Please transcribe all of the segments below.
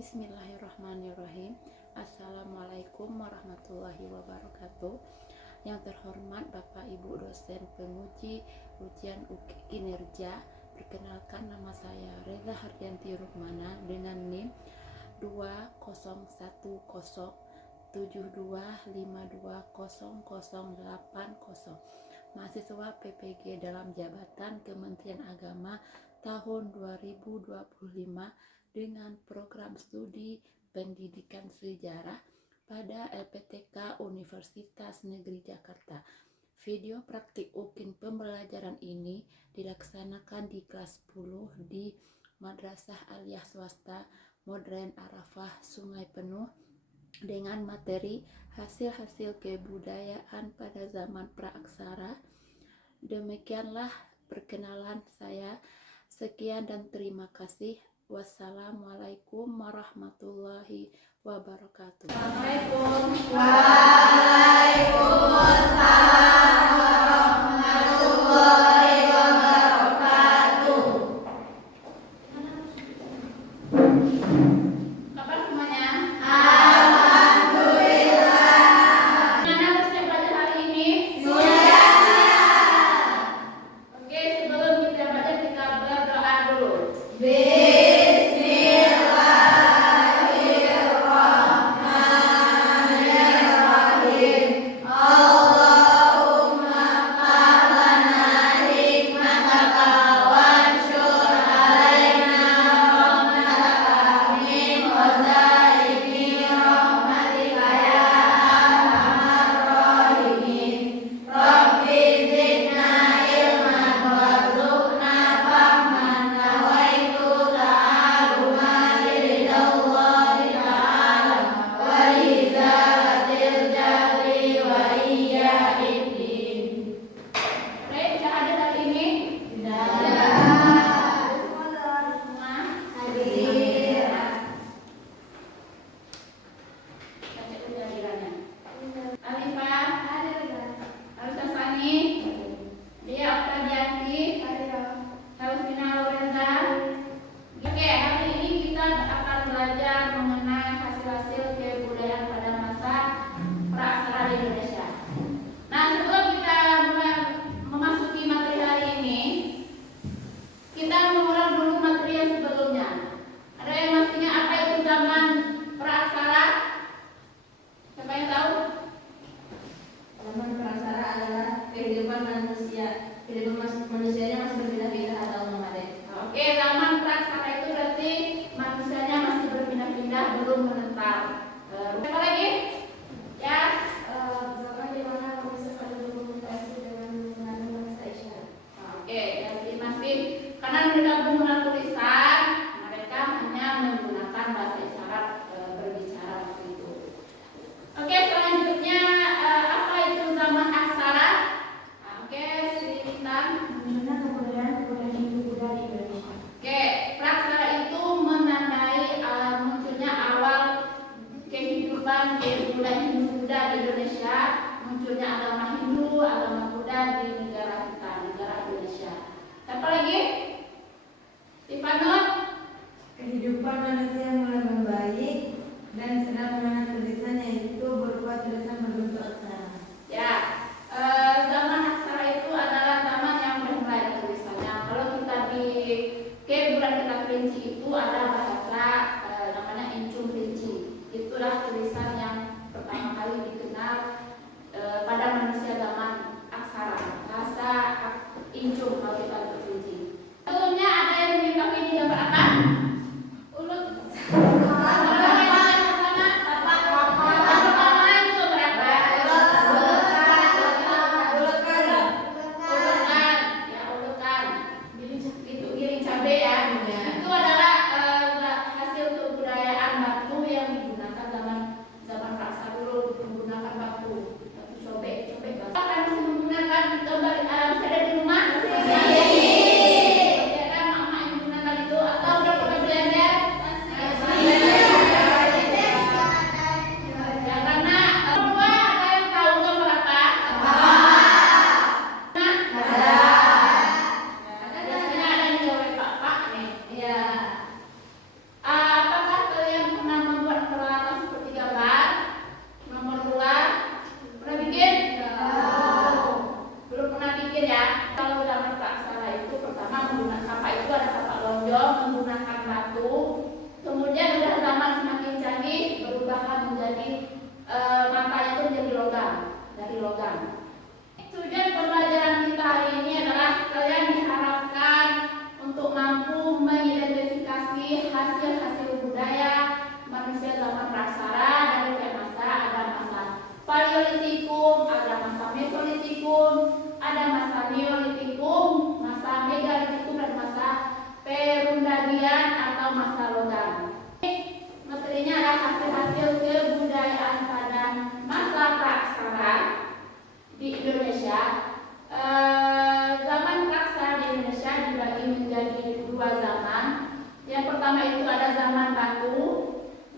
Bismillahirrahmanirrahim. Assalamualaikum warahmatullahi wabarakatuh. Yang terhormat Bapak Ibu dosen penguji ujian kinerja, perkenalkan nama saya Reza Hardianti Rukmana dengan NIM 20107252080, mahasiswa PPG dalam jabatan Kementerian Agama tahun 2025 dengan program studi pendidikan sejarah pada LPTK Universitas Negeri Jakarta. Video praktik UKIN pembelajaran ini dilaksanakan di kelas 10 di Madrasah Aliyah Swasta Modern Arafah Sungai Penuh dengan materi hasil-hasil kebudayaan pada zaman praaksara. Demikianlah perkenalan saya. Sekian dan terima kasih. Wassalamualaikum warahmatullahi wabarakatuh. Waalaikumsalam warahmatullahi wabarakatuh. Kabar semuanya? Alhamdulillah. Gimana persiapan belajar hari ini? Sudah. Oke, sebelum kita belajar kita berdoa dulu. Manusianya masih berpindah-pindah atau nomaden. Oke, zaman praksara itu berarti manusianya masih berpindah-pindah, belum menetap. Apa lagi? Ya, zaman di mana manusia saling berkomunikasi dengan menggunakan bahasa isyarat. Oke, masih karena mereka belum mengenal tulisan, mereka hanya menggunakan bahasa isyarat berbicara waktu itu. Oke, selanjutnya apa itu zaman aksara? Oke, cerita kebudayaan Hindu-Buddha di Indonesia. Oke, praksara itu menandai munculnya awal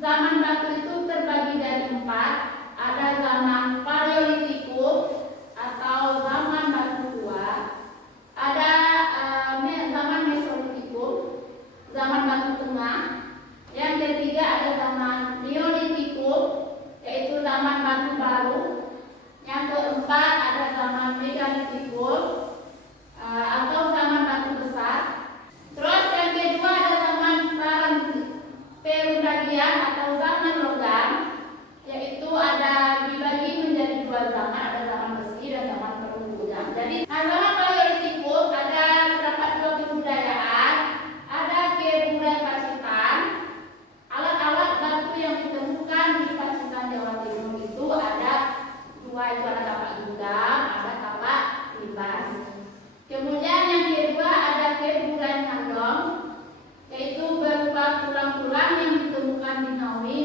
zaman batu itu terbagi dari 4. Ada zaman Paleolitikum atau zaman batu tua, ada zaman Mesolitikum, zaman batu tengah. Yang ketiga ada zaman Neolitikum, yaitu zaman batu baru. Yang keempat ada zaman Megalitikum atau zaman batu besar. Terus yang kedua ada zaman Perudagian atau zaman logam, yaitu ada dibagi menjadi 2 zaman, ada zaman besi dan zaman perunggungan. Jadi zaman Paleolitikum ada terdapat 2 kebudayaan, ada kebudayaan Pacitan. Alat-alat batu yang ditemukan di Pacitan Jawa Timur itu ada 2, itu ada tapak genggam, ada tapak libas. Kemudian yang kedua ada kebudayaan Handong, yaitu berupa tulang-tulang yang ditemukan di Ngawi,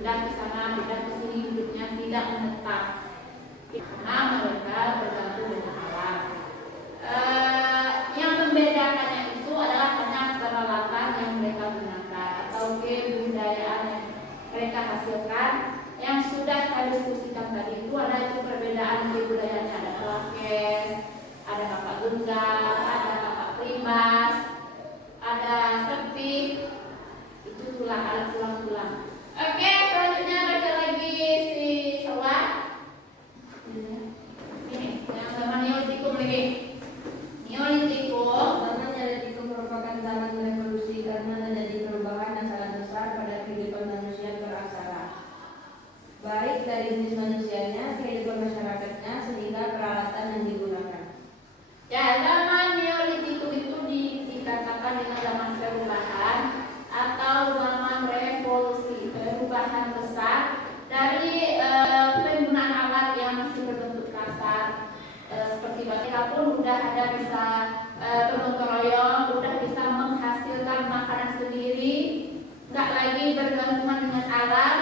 pindah ke sana, pindah ke sini, hidupnya tidak menetap karena mereka bergantung dengan alam. Yang membedakannya itu adalah hanya peralatan yang mereka gunakan atau kebudayaan yang mereka hasilkan. Yang sudah kita diskusikan tadi itu ada itu perbedaan kebudayaannya, ada pelakes, ada kakak tunggal, ada kakak primas, ada sepik, itu tulang, ada tulang-tulang. Oke, selanjutnya baca lagi si Sawa. Ini yang zaman Neolitikum lagi. Neolitikum. Zaman Neolitikum merupakan zaman revolusi karena terjadi perubahan yang sangat besar pada kehidupan manusia beraksara, baik dari jenis manusianya, kehidupan masyarakatnya, sehingga peralatan yang digunakan. Ya, zaman Neolitikum itu dikatakan dengan zaman perubahan atau zaman revolusi, perubahan besar dari penggunaan alat yang masih berbentuk kasar, seperti mereka pun udah ada bisa bergotong royong, udah bisa menghasilkan makanan sendiri, nggak lagi bergantungan dengan alam.